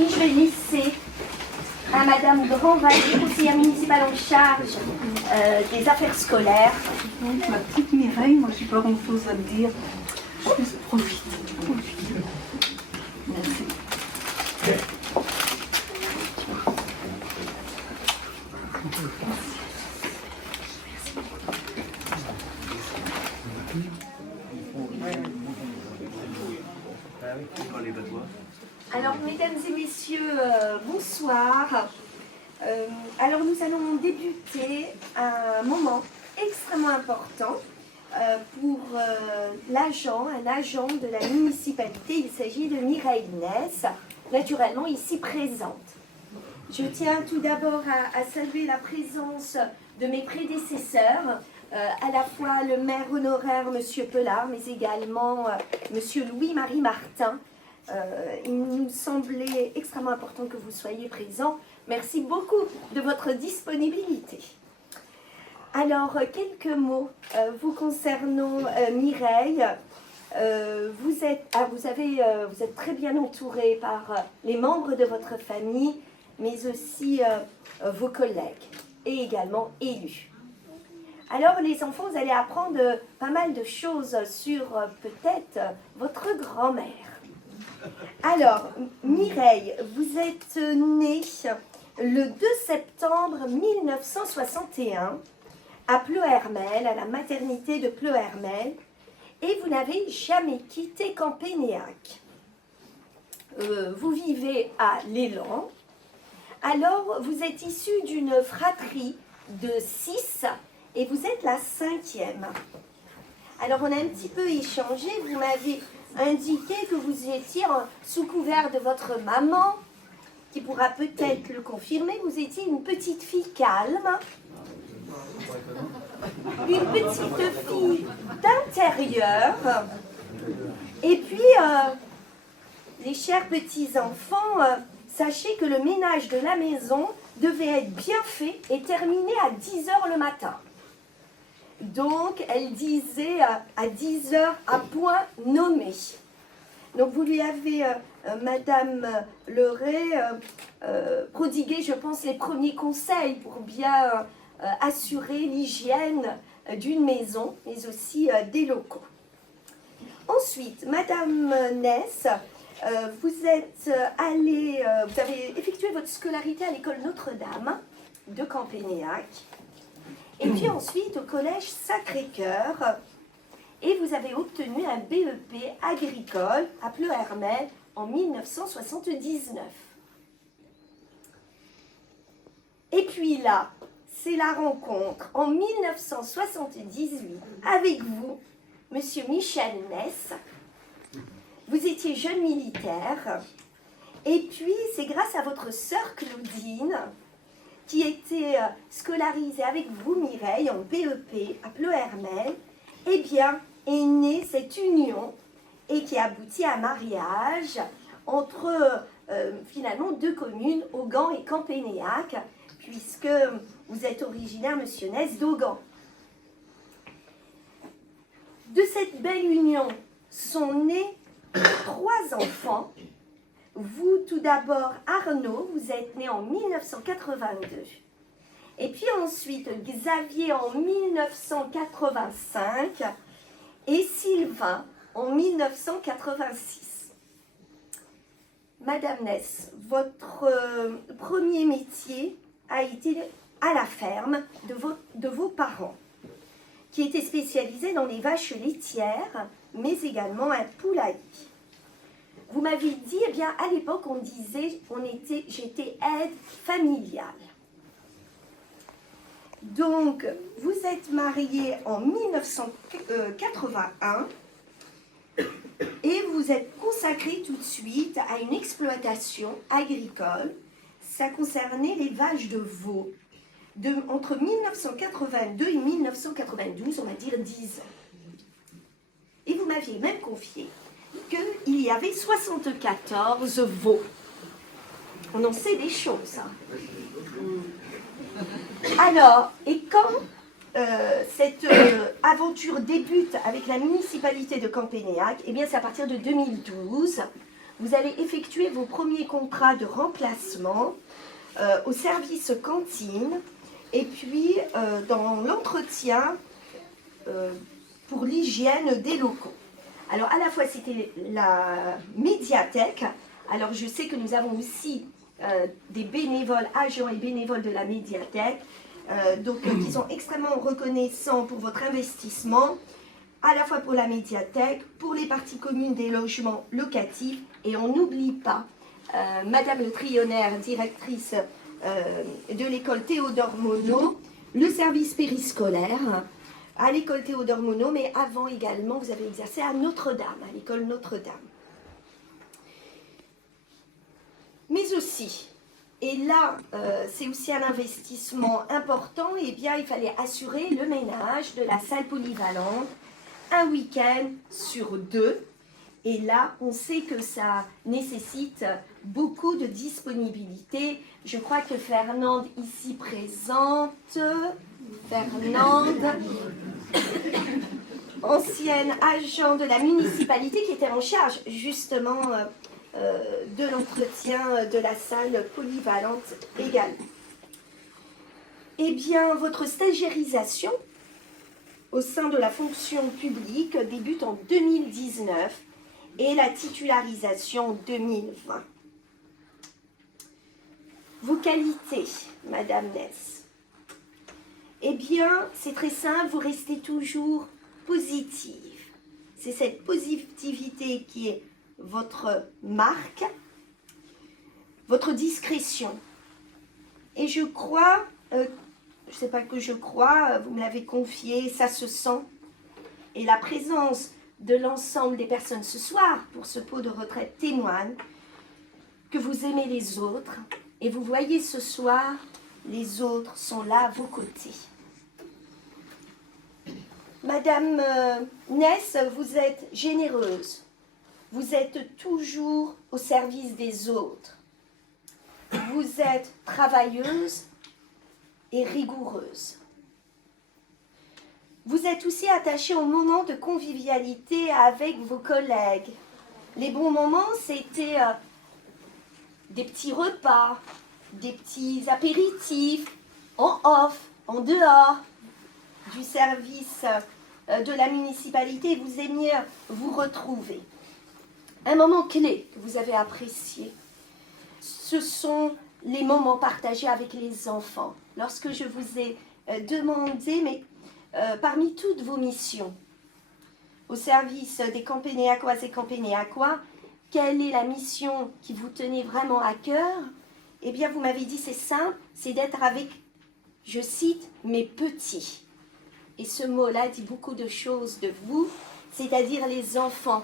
puis je vais laisser à Madame Grandvalet, conseillère municipale en charge des affaires scolaires. Donc, ma petite Mireille, moi j'ai pas grand chose à me dire. Juste profite. Merci. Alors, mesdames et messieurs, bonsoir. Alors, nous allons débuter un moment extrêmement important pour un agent de la municipalité. Il s'agit de Mireille Ness, naturellement ici présente. Je tiens tout d'abord à saluer la présence de mes prédécesseurs, à la fois le maire honoraire, M. Pelard, mais également M. Louis-Marie Martin. Il nous semblait extrêmement important que vous soyez présents. Merci beaucoup de votre disponibilité. Alors, quelques mots vous concernant Mireille. Vous êtes très bien entouré par les membres de votre famille, mais aussi vos collègues et également élus. Alors, les enfants, vous allez apprendre pas mal de choses sur peut-être votre grand-mère. Alors, Mireille, vous êtes née le 2 septembre 1961 à Pleuhermel, à la maternité de Pleuhermel, et vous n'avez jamais quitté Campénéac. Vous vivez à l'Élan. Alors, vous êtes issue d'une fratrie de 6 et vous êtes la 5e. Alors, on a un petit peu échangé. Vous m'avez indiqué que vous étiez sous couvert de votre maman, qui pourra peut-être le confirmer. Vous étiez une petite fille calme, une petite fille d'intérieur. Et puis, les chers petits-enfants, sachez que le ménage de la maison devait être bien fait et terminé à 10h le matin. Donc, elle disait à 10h à point nommé. Donc, vous lui avez, Madame Leray, prodigué, je pense, les premiers conseils pour bien assurer l'hygiène d'une maison, mais aussi des locaux. Ensuite, Madame Ness, vous êtes allée, vous avez effectué votre scolarité à l'école Notre-Dame de Campénéac. Et puis ensuite au collège Sacré-Cœur, et vous avez obtenu un BEP agricole à Pleuhermel en 1979. Et puis là, c'est la rencontre en 1978 avec vous, Monsieur Michel Ness. Vous étiez jeune militaire, et puis c'est grâce à votre sœur Claudine, qui était scolarisée avec vous, Mireille, en BEP à Pleuhermel, eh bien, est née cette union et qui aboutit à un mariage entre, finalement, deux communes, Augan et Campénéac, puisque vous êtes originaire, monsieur Ness, d'Augan. De cette belle union sont nés 3 enfants. Vous, tout d'abord, Arnaud, vous êtes né en 1982. Et puis ensuite, Xavier en 1985 et Sylvain en 1986. Madame Ness, votre premier métier a été à la ferme de vos parents, qui étaient spécialisés dans les vaches laitières, mais également un poulailler. Vous m'avez dit, eh bien, à l'époque, on disait, j'étais aide familiale. Donc, vous êtes mariée en 1981 et vous êtes consacrée tout de suite à une exploitation agricole. Ça concernait les vaches de veau. Entre 1982 et 1992, on va dire 10 ans. Et vous m'aviez même confié qu'il y avait 74 veaux. On en sait des choses. Hein. Alors, et quand cette aventure débute avec la municipalité de Campénéac, eh bien c'est à partir de 2012, vous allez effectuer vos premiers contrats de remplacement au service cantine et puis dans l'entretien pour l'hygiène des locaux. Alors à la fois c'était la médiathèque, alors je sais que nous avons aussi des bénévoles, agents et bénévoles de la médiathèque, qui sont extrêmement reconnaissants pour votre investissement, à la fois pour la médiathèque, pour les parties communes des logements locatifs, et on n'oublie pas Madame le Trionnaire, directrice de l'école Théodore Monod, le service périscolaire à l'école Théodore Monod, mais avant également, vous avez exercé à Notre-Dame, à l'école Notre-Dame. Mais aussi, et là, c'est aussi un investissement important, eh bien, il fallait assurer le ménage de la salle polyvalente un week-end sur 2. Et là, on sait que ça nécessite beaucoup de disponibilité. Je crois que Fernande, ici présente, Fernande, ancienne agent de la municipalité qui était en charge justement de l'entretien de la salle polyvalente également. Eh bien, votre stagiairisation au sein de la fonction publique débute en 2019 et la titularisation en 2020. Vos qualités, Madame Ness. Eh bien, c'est très simple, vous restez toujours positive. C'est cette positivité qui est votre marque, votre discrétion. Et je crois, je ne sais pas que je crois, vous me l'avez confié, ça se sent. Et la présence de l'ensemble des personnes ce soir pour ce pot de retraite témoigne que vous aimez les autres. Et vous voyez ce soir, les autres sont là à vos côtés. Madame Ness, vous êtes généreuse. Vous êtes toujours au service des autres. Vous êtes travailleuse et rigoureuse. Vous êtes aussi attachée aux moments de convivialité avec vos collègues. Les bons moments, c'était des petits repas, des petits apéritifs, en off, en dehors du service de la municipalité. Vous aimiez vous retrouver. Un moment clé que vous avez apprécié, ce sont les moments partagés avec les enfants. Lorsque je vous ai demandé, mais parmi toutes vos missions, au service des Campénéacoises et Campénéacois, quelle est la mission qui vous tenait vraiment à cœur? Eh bien, vous m'avez dit, c'est simple, c'est d'être avec, je cite, mes petits. Et ce mot-là dit beaucoup de choses de vous, c'est-à-dire les enfants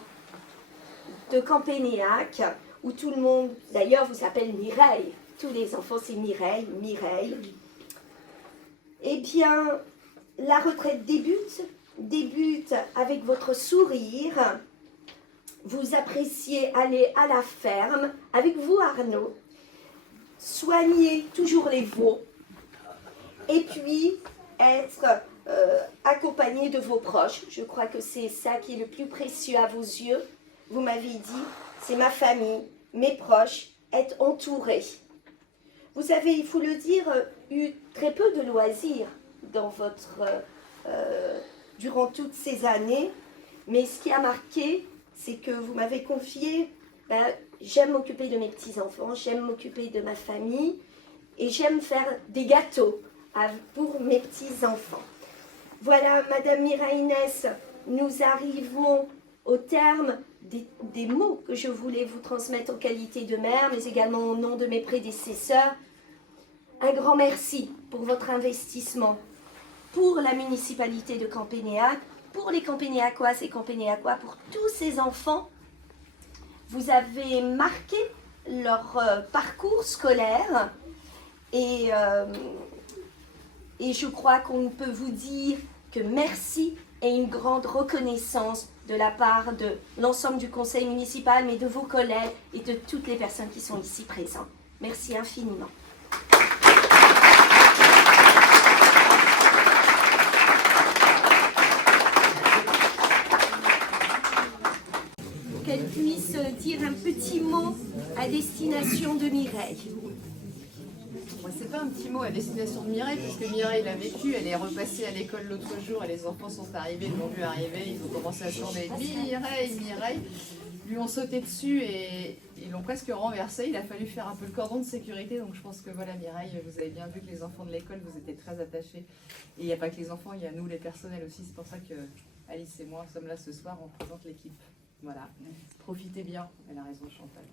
de Campénéac, où tout le monde, d'ailleurs, vous appelle Mireille. Tous les enfants, c'est Mireille, Mireille. Eh bien, la retraite débute avec votre sourire. Vous appréciez aller à la ferme avec vous, Arnaud. Soignez toujours les veaux. Et puis, être accompagné de vos proches. Je crois que c'est ça qui est le plus précieux à vos yeux. Vous m'avez dit, c'est ma famille, mes proches, être entourés. Vous avez, il faut le dire, eu très peu de loisirs dans durant toutes ces années. Mais ce qui a marqué, c'est que vous m'avez confié, j'aime m'occuper de mes petits-enfants, j'aime m'occuper de ma famille et j'aime faire des gâteaux pour mes petits-enfants. Voilà, Madame Mireille Ness, nous arrivons au terme des mots que je voulais vous transmettre en qualité de mère, mais également au nom de mes prédécesseurs. Un grand merci pour votre investissement, pour la municipalité de Campénéac, pour les Campénéacoises et Campénéacois, pour tous ces enfants. Vous avez marqué leur parcours scolaire et je crois qu'on peut vous dire que merci et une grande reconnaissance de la part de l'ensemble du conseil municipal, mais de vos collègues et de toutes les personnes qui sont ici présentes. Merci infiniment. qu'elle puisse dire un petit mot à destination de Mireille. Bon, c'est pas un petit mot à destination de Mireille, parce que Mireille l'a vécu, elle est repassée à l'école l'autre jour et les enfants sont arrivés, ils l'ont vu arriver, ils ont commencé à chanter Mireille, Mireille. Lui ont sauté dessus et ils l'ont presque renversé. Il a fallu faire un peu le cordon de sécurité. Donc je pense que voilà, Mireille, vous avez bien vu que les enfants de l'école, vous étiez très attachés. Et il n'y a pas que les enfants, il y a nous les personnels aussi. C'est pour ça que Alice et moi sommes là ce soir, on présente l'équipe. Voilà, profitez bien. Elle a raison, Chantal.